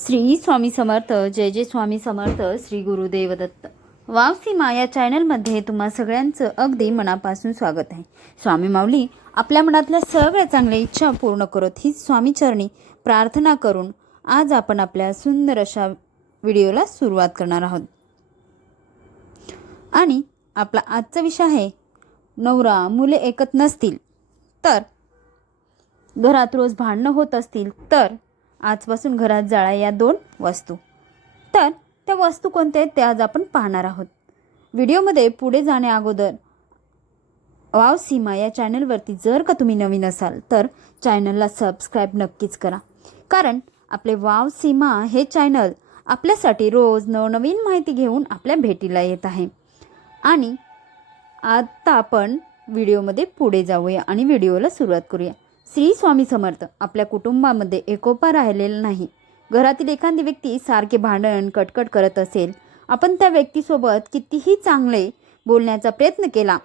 श्री स्वामी समर्थ जय जय स्वामी समर्थ श्री गुरुदेव दत्त वाव माया या चॅनलमध्ये तुम्हा सगळ्यांचं अगदी मनापासून स्वागत आहे. स्वामी माऊली आपल्या मनातल्या सगळ्या चांगल्या इच्छा पूर्ण करत ही स्वामीचरणी प्रार्थना करून आज आपण आपल्या सुंदर अशा व्हिडिओला सुरुवात करणार आहोत. आणि आपला आजचा विषय आहे नवरा मुले एकत नसतील तर घरात रोज भांडणं होत असतील तर आजपासून घरात जाळा या दोन वस्तू. तर त्या वस्तू कोणत्या आहेत त्या आज आपण पाहणार आहोत. व्हिडिओमध्ये पुढे जाण्याअगोदर वाव सीमा या चॅनलवरती जर का तुम्ही नवीन असाल तर चॅनलला सबस्क्राईब नक्कीच करा. कारण आपले वाव सीमा हे चॅनल आपल्यासाठी रोज नवनवीन माहिती घेऊन आपल्या भेटीला येत आहे. आणि आत्ता आपण व्हिडिओमध्ये पुढे जाऊया आणि व्हिडिओला सुरुवात करूया. श्री स्वामी समर्थ आपल्या कुटुंबामध्ये एकोपा राहिलेला नाही. घरातील एखादी व्यक्ती सारखे भांडण कटकट करत असेल आपण त्या व्यक्तीसोबत कितीही चांगले बोलण्याचा प्रयत्न केला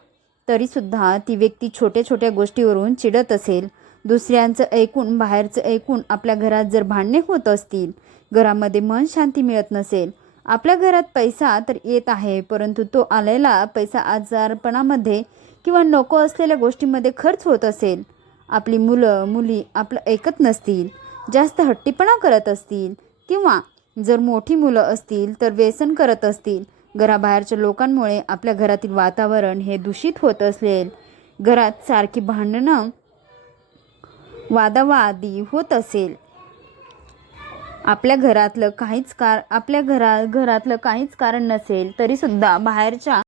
तरीसुद्धा ती व्यक्ती छोट्या छोट्या गोष्टीवरून चिडत असेल. दुसऱ्यांचं ऐकून बाहेरचं ऐकून आपल्या घरात जर भांडणे होत असतील घरामध्ये मन शांती मिळत नसेल आपल्या घरात पैसा तर येत आहे परंतु तो आलेला पैसा आजारपणामध्ये किंवा नको असलेल्या गोष्टीमध्ये खर्च होत असेल आपली मुलं मुली आपलं ऐकत नसतील जास्त हट्टीपणा करत असतील किंवा जर मोठी मुलं असतील तर व्यसन करत असतील घराबाहेरच्या लोकांमुळे आपल्या घरातील वातावरण हे दूषित होत असेल. घरात सारखी भांडणं वादावादी होत असेल. आपल्या घरातलं काहीच कार आपल्या घरा घरातलं काहीच कारण नसेल तरीसुद्धा बाहेरच्या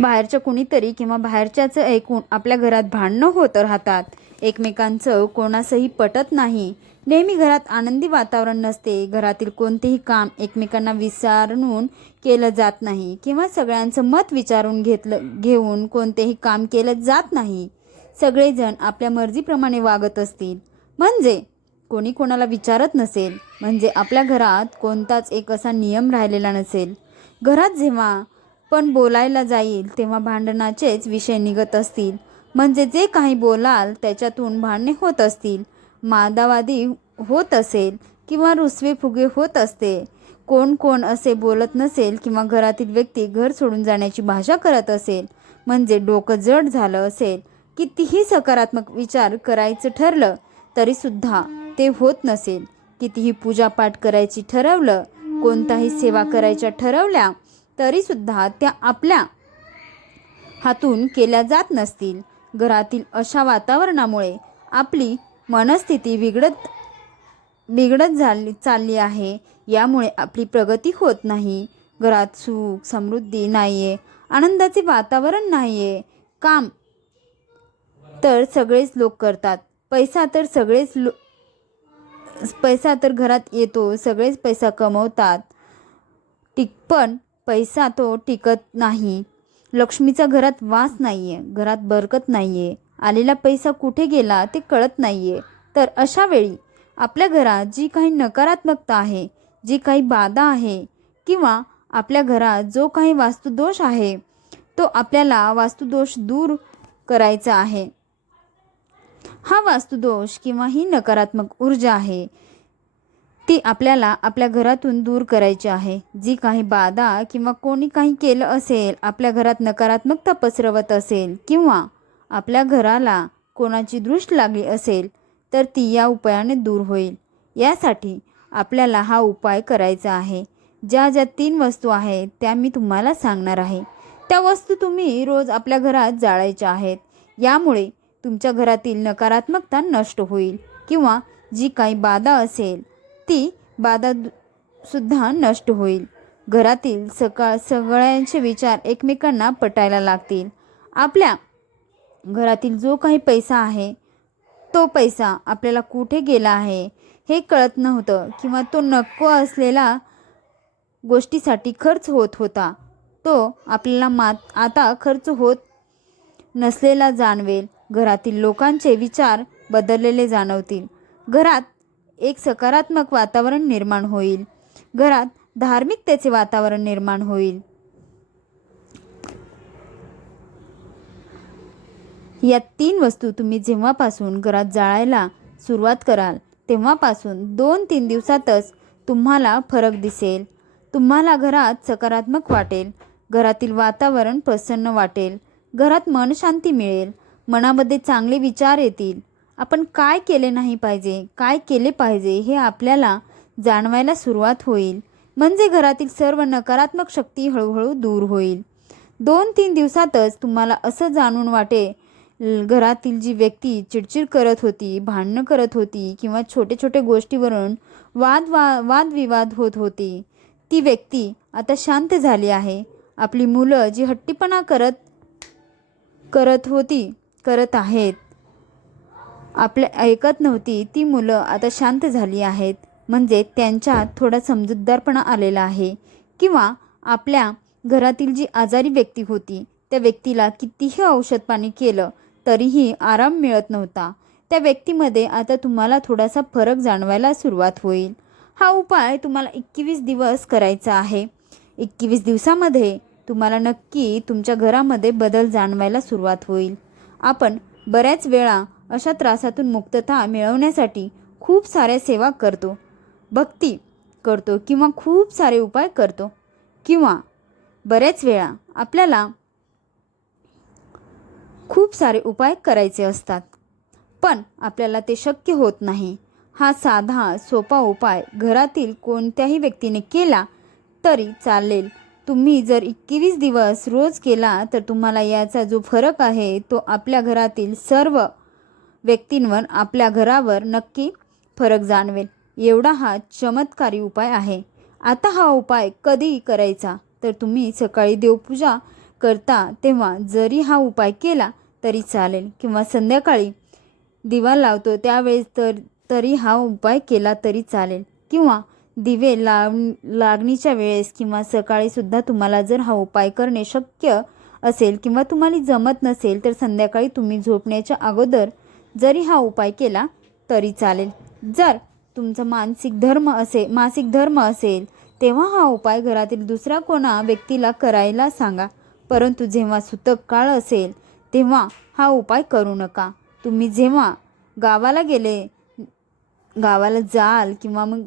बाहेरच्या कुणीतरी किंवा बाहेरच्याच ऐकून आपल्या घरात भांडणं होत राहतात. एकमेकांचं कोणासही पटत नाही. नेहमी घरात आनंदी वातावरण नसते. घरातील कोणतेही काम एकमेकांना विचारून केलं जात नाही किंवा सगळ्यांचं मत विचारून घेतलं घेऊन कोणतेही काम केलं जात नाही. सगळेजण आपल्या मर्जीप्रमाणे वागत असतील. म्हणजे कोणी कोणाला विचारत नसेल. म्हणजे आपल्या घरात कोणताच एक असा नियम राहिलेला नसेल. घरात जेव्हा पण बोलायला जाईल तेव्हा भांडणाचेच विषय निघत असतील. म्हणजे जे काही बोलाल त्याच्यातून भांडणे होत असतील. मादावादी होत असेल किंवा रुसवे फुगे होत असते. कोण कोण असे बोलत नसेल किंवा घरातील व्यक्ती घर सोडून जाण्याची भाषा करत असेल. म्हणजे डोकं जड झालं असेल. कितीही सकारात्मक विचार करायचं ठरलं तरीसुद्धा ते होत नसेल. कितीही पूजापाठ करायची ठरवलं कोणताही सेवा करायच्या ठरवल्या तरीसुद्धा त्या आपल्या हातून केल्या जात नसतील. घरातील अशा वातावरणामुळे आपली मनस्थिती बिघडत बिघडत झाली चालली आहे. यामुळे आपली प्रगती होत नाही. घरात सुख समृद्धी नाही आहे आनंदाचे वातावरण नाही आहे काम तर सगळेच लोक करतात. पैसा तर सगळेच लो पैसा तर घरात येतो. सगळेच पैसा कमवतात. टिक पण पैसा तो टिकत नाही. लक्ष्मीचा घरात वास नाही आहे घरात बरकत नाही आहे आलेला पैसा कुठे गेला ते कळत नाही आहे तर अशा वेळी आपल्या घरात जी काही नकारात्मकता आहे जी काही बाधा आहे किंवा आपल्या घरात जो काही वास्तुदोष आहे तो आपल्याला वास्तुदोष दूर करायचा आहे. हा वास्तुदोष किंवा ही नकारात्मक ऊर्जा आहे ती आपल्याला आपल्या घरातून दूर करायची आहे. जी काही बाधा किंवा कोणी काही केलं असेल आपल्या घरात नकारात्मकता पसरवत असेल किंवा आपल्या घराला कोणाची दृष्ट लागली असेल तर ती या उपायाने दूर होईल. यासाठी आपल्याला हा उपाय करायचा आहे. ज्या ज्या तीन वस्तू आहेत त्या मी तुम्हाला सांगणार आहे. त्या वस्तू तुम्ही रोज आपल्या घरात जाळायच्या आहेत. यामुळे तुमच्या घरातील नकारात्मकता नष्ट होईल किंवा जी काही बाधा असेल ती बाधा सुद्धा नष्ट होईल. घरातील सकाळ सगळ्यांचे विचार एकमेकांना पटायला लागतील. आपल्या घरातील जो काही पैसा आहे तो पैसा आपल्याला कुठे गेला आहे हे कळत नव्हतं किंवा तो नको असलेला गोष्टीसाठी खर्च होत होता. तो आपल्याला मात आता खर्च होत नसलेला जाणवेल. घरातील लोकांचे विचार बदललेले जाणवतील. घरात एक सकारात्मक वातावरण निर्माण होईल. घरात धार्मिकतेचे वातावरण निर्माण होईल. या तीन वस्तू तुम्ही जेव्हापासून घरात जाळायला सुरुवात कराल तेव्हापासून दोन तीन दिवसातच तुम्हाला फरक दिसेल. तुम्हाला घरात सकारात्मक वाटेल घरातील वातावरण प्रसन्न वाटेल घरात मन शांती मिळेल मनामध्ये चांगले विचार येतील. आपण काय केले नाही पाहिजे काय केले पाहिजे हे आपल्याला जाणवायला सुरुवात होईल. म्हणजे घरातील सर्व नकारात्मक शक्ती हळूहळू दूर होईल. दोन तीन दिवसातच तुम्हाला असं जाणून वाटे घरातील जी व्यक्ती चिडचिड करत होती भांडणं करत होती किंवा छोटे छोटे गोष्टीवरून वाद वा वादविवाद होत होती ती व्यक्ती आता शांत झाली आहे. आपली मुलं जी हट्टीपणा करत करत होती करत आहेत. आपल्या ऐकत नव्हती ती मुलं आता शांत झाली आहेत. म्हणजे त्यांच्यात थोडा समजूतदारपणा आलेला आहे. किंवा आपल्या घरातील जी आजारी व्यक्ती होती त्या व्यक्तीला कितीही औषध पाणी केलं तरीही आराम मिळत नव्हता. त्या व्यक्तीमध्ये आता तुम्हाला थोडासा फरक जाणवायला सुरुवात होईल. हा उपाय तुम्हाला एकवीस दिवस करायचा आहे. एकवीस दिवसामध्ये तुम्हाला नक्की तुमच्या घरामध्ये बदल जाणवायला सुरुवात होईल. आपण बऱ्याच वेळा अशा त्रासातून मुक्तता मिळवण्यासाठी खूप साऱ्या सेवा करतो. भक्ती करतो किंवा खूप सारे उपाय करतो. किंवा बऱ्याच वेळा आपल्याला खूप सारे उपाय करायचे असतात. पण आपल्याला ते शक्य होत नाही. हा साधा सोपा उपाय घरातील कोणत्याही व्यक्तीने केला तरी चालेल. तुम्ही जर एकवीस दिवस रोज केला तर तुम्हाला याचा जो फरक आहे तो आपल्या घरातील सर्व व्यक्तींवर आपल्या घरावर नक्की फरक जाणवेल. एवढा हा चमत्कारी उपाय आहे. आता हा उपाय कधी करायचा तर तुम्ही सकाळी देवपूजा करता तेव्हा जरी हा उपाय केला तरी चालेल किंवा संध्याकाळी दिवा लावतो त्यावेळेस तर तरी हा उपाय केला तरी चालेल. किंवा दिवे लाव लागणीच्या वेळेस किंवा सकाळीसुद्धा तुम्हाला जर हा उपाय करणे शक्य असेल किंवा तुम्हाला जमत नसेल तर संध्याकाळी तुम्ही झोपण्याच्या अगोदर जरी हा उपाय केला तरी चालेल. जर तुमचा मानसिक धर्म असे मासिक धर्म असेल तेव्हा हा उपाय घरातील दुसऱ्या कोणा व्यक्तीला करायला सांगा. परंतु जेव्हा सुतक काळ असेल तेव्हा हा उपाय करू नका. तुम्ही जेव्हा गावाला गेले गावाला जाल किंवा मग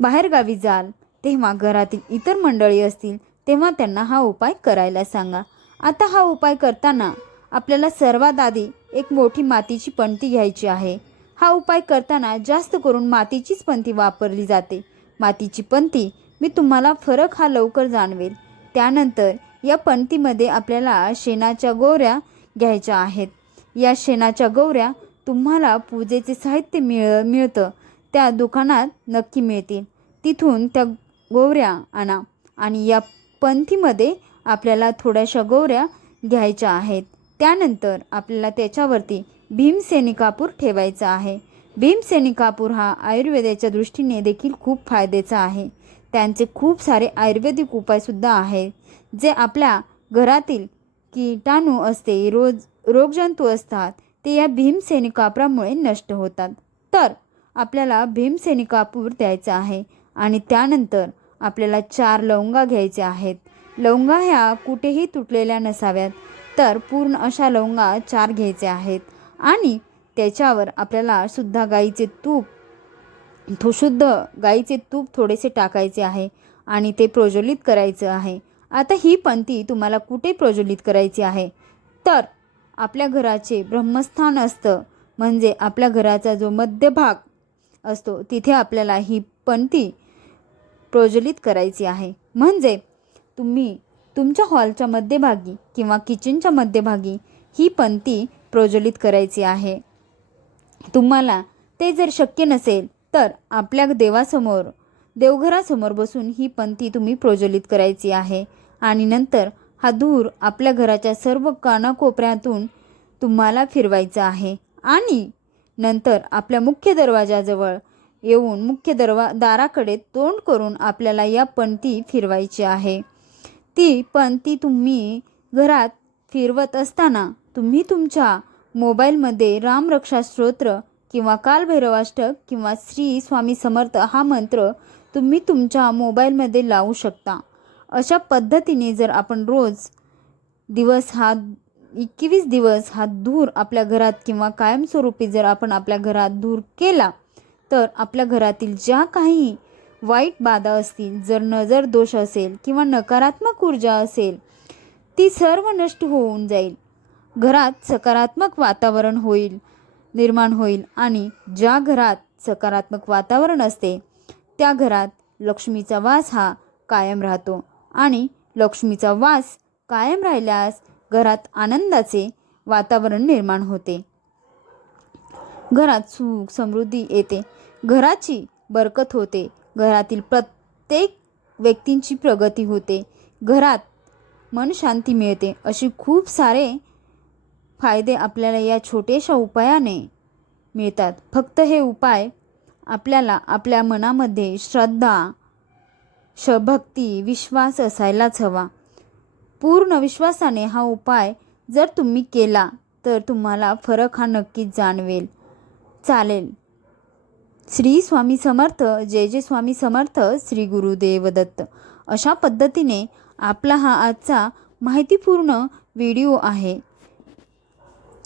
बाहेरगावी जाल तेव्हा घरातील इतर मंडळी असतील तेव्हा त्यांना हा उपाय करायला सांगा. आता हा उपाय करताना आपल्याला सर्वात आधी एक मोठी मातीची पणती घ्यायची आहे. हा उपाय करताना जास्त करून मातीचीच पंथी वापरली जाते. मातीची पंथी मी तुम्हाला फरक हा लवकर जाणवेल. त्यानंतर या पणतीमध्ये आपल्याला शेणाच्या गोवऱ्या घ्यायच्या आहेत. या शेणाच्या गौऱ्या तुम्हाला पूजेचे साहित्य मिळ मिळतं. त्या दुकानात नक्की मिळतील. तिथून त्या गोवऱ्या आणा. आणि या पंथीमध्ये आपल्याला थोड्याशा गोवऱ्या घ्यायच्या आहेत. त्यानंतर आपल्याला त्याच्यावरती भीमसेनी कापूर ठेवायचा आहे. भीमसेनी कापूर हा आयुर्वेदाच्या दृष्टीने देखील खूप फायद्याचा आहे. त्यांचे खूप सारे आयुर्वेदिक उपायसुद्धा आहेत. जे आपल्या घरातील कीटाणू असते रोज रोगजंतू असतात ते या भीमसेनी कापरामुळे नष्ट होतात. तर आपल्याला भीमसेनी कापूर द्यायचा आहे आणि त्यानंतर आपल्याला चार लवंगा घ्यायच्या आहेत. लवंगा ह्या कुठेही तुटलेल्या नसाव्यात. तर पूर्ण अशा लवंगा चार घ्यायच्या आहेत. आणि त्याच्यावर आपल्याला सुद्धा गाईचे तूप तो शुद्ध गाईचे तूप थोडेसे टाकायचे आहे आणि ते प्रज्वलित करायचं आहे. आता ही पंथी तुम्हाला कुठे प्रज्वलित करायची आहे? तर आपल्या घराचे ब्रह्मस्थान असतं. म्हणजे आपल्या घराचा जो मध्यभाग असतो तिथे आपल्याला ही पंथी प्रज्वलित करायची आहे. म्हणजे तुम्ही तुमच्या हॉलच्या मध्यभागी किंवा किचनच्या मध्यभागी ही पंक्ती प्रज्वलित करायची आहे. तुम्हाला ते जर शक्य नसेल तर आपल्या देवासमोर देवघरासमोर बसून ही पंथी तुम्ही प्रज्वलित करायची आहे. आणि नंतर हा धूर आपल्या घराच्या सर्व कानाकोपऱ्यातून तुम्हाला फिरवायचा आहे. आणि नंतर आपल्या मुख्य दरवाजाजवळ येऊन मुख्य दरवा दाराकडे तोंड करून आपल्याला या पंथी फिरवायची आहे. ती पण ती तुम्ही घरात फिरवत असताना तुम्ही तुमच्या मोबाईलमध्ये रामरक्षा स्तोत्र किंवा कालभैरवाष्टक किंवा श्री स्वामी समर्थ हा मंत्र तुम्ही तुमच्या मोबाईलमध्ये लावू शकता. अशा पद्धतीने जर आपण रोज दिवस हा एकवीस दिवस हा धूर आपल्या घरात किंवा कायमस्वरूपी जर आपण आपल्या घरात धूर केला तर आपल्या घरातील ज्या काही वाईट बाधा असतील जर नजर दोष असेल किंवा नकारात्मक ऊर्जा असेल ती सर्व नष्ट होऊन जाईल. घरात सकारात्मक वातावरण होईल निर्माण होईल आणि ज्या घरात सकारात्मक वातावरण असते त्या घरात लक्ष्मीचा वास हा कायम राहतो. आणि लक्ष्मीचा वास कायम राहिल्यास घरात आनंदाचे वातावरण निर्माण होते. घरात सुख समृद्धी येते. घराची बरकत होते. घरातील प्रत्येक व्यक्तींची प्रगती होते. घरात मन शांती मिळते. अशी खूप सारे फायदे आपल्याला या छोट्याशा उपायाने मिळतात. फक्त हे उपाय आपल्याला आपल्या मनामध्ये श्रद्धा शभक्ती विश्वास असायलाच हवा. पूर्ण विश्वासाने हा उपाय जर तुम्ही केला तर तुम्हाला फरक हा नक्कीच जाणवेल. चालेल. श्री स्वामी समर्थ जय जय स्वामी समर्थ श्री गुरुदेव दत्त अशा पद्धतीने आपला हा आजचा माहितीपूर्ण व्हिडिओ आहे.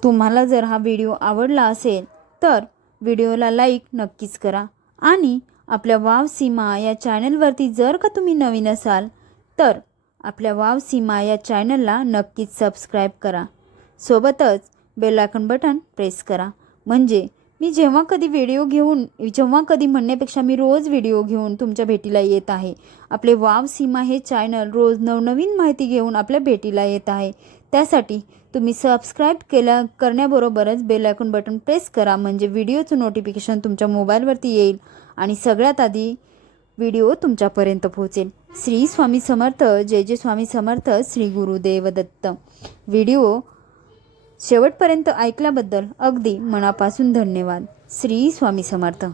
तुम्हाला जर हा व्हिडिओ आवडला असेल तर व्हिडिओला लाईक नक्कीच करा आणि आपल्या वाव सीमा या चॅनलवरती जर का तुम्ही नवीन असाल तर आपल्या वाव सीमा या चॅनलला नक्कीच सबस्क्राईब करा. सोबतच बेलायकन बटन प्रेस करा. म्हणजे मी जेव्हा कधी व्हिडिओ घेऊन जेव्हा कधी म्हणण्यापेक्षा मी रोज व्हिडिओ घेऊन तुमच्या भेटीला येत आहे. आपले वाव सीमा हे चॅनल रोज नवनवीन माहिती घेऊन आपल्या भेटीला येत आहे. त्यासाठी तुम्ही सबस्क्राईब केल्या करण्याबरोबरच बेल आयकॉन बटन प्रेस करा म्हणजे व्हिडिओचं नोटिफिकेशन तुमच्या मोबाईलवरती येईल आणि सगळ्यात आधी व्हिडिओ तुमच्यापर्यंत पोहोचेल. श्री स्वामी समर्थ जय जय स्वामी समर्थ श्री गुरुदेव दत्त व्हिडिओ शेवटपर्यंत ऐकल्याबद्दल अगदी मनापासून धन्यवाद. श्री स्वामी समर्थ.